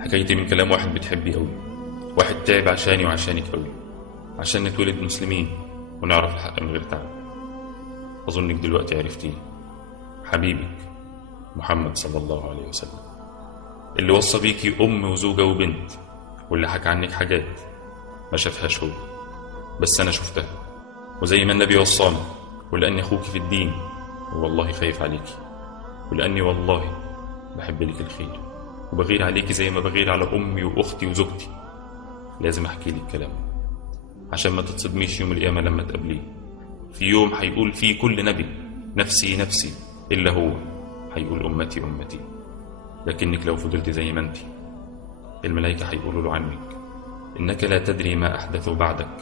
حكايتي من كلام واحد بتحبي قوي، واحد تعب عشاني وعشانك قوي، عشان نتولد مسلمين ونعرف الحق من غير تعب. أظنك دلوقتي عرفتيه، حبيبك محمد صلى الله عليه وسلم، اللي وصى بيكي أم وزوجة وبنت، واللي حكى عنك حاجات ما شافهاش هو بس أنا شفتها. وزي ما النبي وصانا، ولأني أخوك في الدين والله خايف عليكي، ولأني والله بحب لك الخير وبغير عليكي زي ما بغير على أمي وأختي وزوجتي، لازم أحكي لك كلام عشان ما تتصدميش يوم القيامة لما تقابليه. في يوم هيقول فيه كل نبي نفسي نفسي إلا هو هيقول أمتي أمتي. لكنك لو فضلت زي ما انتي، الملائكة هيقولوا له عنك إنك لا تدري ما أحدثوا بعدك.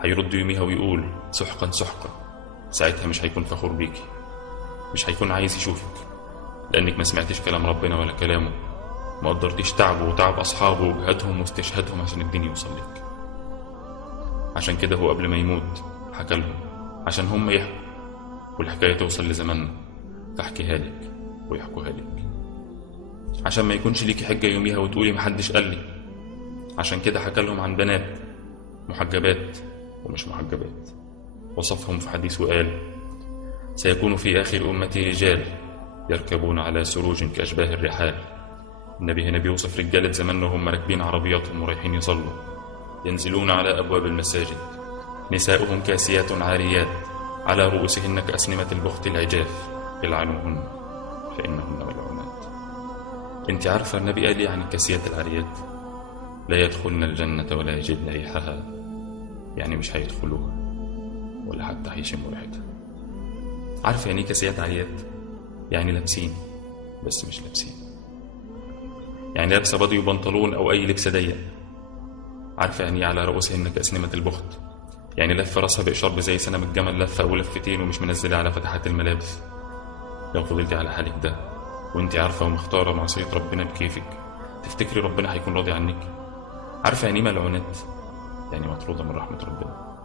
هيرد يوميها ويقول سحقا سحقا. ساعتها مش هيكون فخور بيكي، مش هيكون عايز يشوفك، لأنك ما سمعتش كلام ربنا ولا كلامه، ما قدرتيش تعبه وتعب أصحابه وجهادهم واستشهادهم عشان الدين يوصل لك. عشان كده هو قبل ما يموت حكى لهم عشان هم يحكوا والحكاية توصل لزماننا، فاحكيها لك ويحكوها لك عشان ما يكونش ليكي حجة يوميها وتقولي محدش قال لي. عشان كده حكى لهم عن بنات محجبات ومش محجبات، وصفهم في حديث وقال سيكون في آخر أمتي رجال يركبون على سروج كأشباه الرحال. النبي هنا بيوصف رجالة زماننا وهم راكبين عربياتهم ورايحين يصلوا، ينزلون على أبواب المساجد، نساؤهم كاسيات عاريات على رؤوسهن كأسنمة البخت العجاف، العنوهن فإنهن ملعونات. انت عارفة النبي قال ايه عن الكاسيات العاريات؟ لا يدخلن الجنة ولا يجدن ريحها، يعني مش هيدخلوها ولا حتى هيشموا ريحتها. عارفة يعني ايه كاسيات عاريات؟ يعني لابسين بس مش لابسين، يعني لابسة بادي وبنطلون أو أي لبس ضيق. عارفة يعني ايه على رؤوسهن كأسنمة البخت؟ يعني لفة راسها بإشارب زي سنم الجمل، لفة أو لفتين ومش منزلة على فتحات الملابس. لو فضلتي على حالك ده وانت عارفة ومختارة معصية ربنا بكيفك، تفتكري ربنا هيكون راضي عنك؟ عارفة يعني ايه ملعونات؟ يعني مطرودة من رحمة ربنا.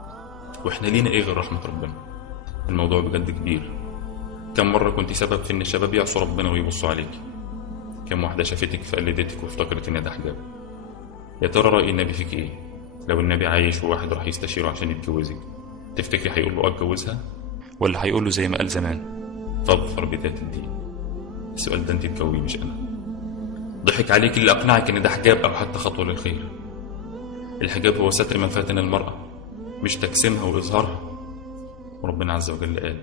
واحنا لينا ايه غير رحمة ربنا؟ الموضوع بجد كبير. كم مرة كنت سبب في ان الشباب يعصوا ربنا ويبصوا عليك؟ كم واحدة شافتك فقلدتك وافتكرت ان ده حجاب؟ يا ترى رأي النبي فيك ايه؟ لو النبي عايش وواحد راح يستشيره عشان يتجوزك، تفتكري هيقول له اتجوزها؟ ولا هيقول له زي ما قال زمان فاظفر بذات الدين؟ السؤال ده انت تجاوبيه مش انا. ضحك عليك اللي اقنعك ان ده حجاب او حتى خطوة للخير. الحجاب هو ستر مفاتن المرأة، مش تجسيمها وإظهارها. وربنا عز وجل قال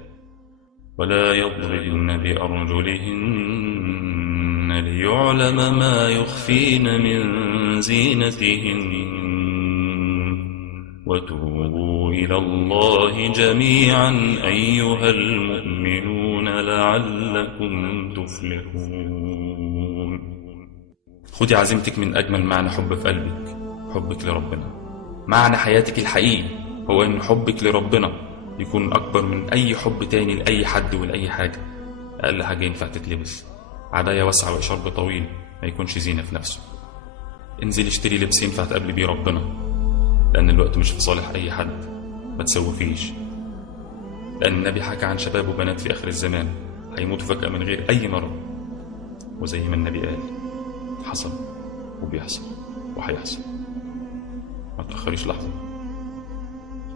ولا يضربن بأرجلهن ليعلم ما يخفين من زينتهن وتوبوا إلى الله جميعا أيها المؤمنون لعلكم تفلحون. خدي عزيمتك من أجمل معنى حب في قلبك، حبك لربنا. معنى حياتك الحقيقي هو إن حبك لربنا يكون أكبر من أي حب تاني لأي حد ولأي حاجة. أقل حاجة ينفع تتلبس عباية واسعة وإشارب طويل، ما يكونش زينة في نفسه. انزل اشتري لبس ينفع تقابل بيه ربنا، لأن الوقت مش في صالح أي حد، ما تسوفيش. لأن النبي حكى عن شباب وبنات في آخر الزمان هيموتوا فجأة من غير أي مرض، وزي ما النبي قال حصل وبيحصل وهيحصل. ما تأخريش لحظة،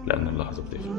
لأن اللحظة بتفرق.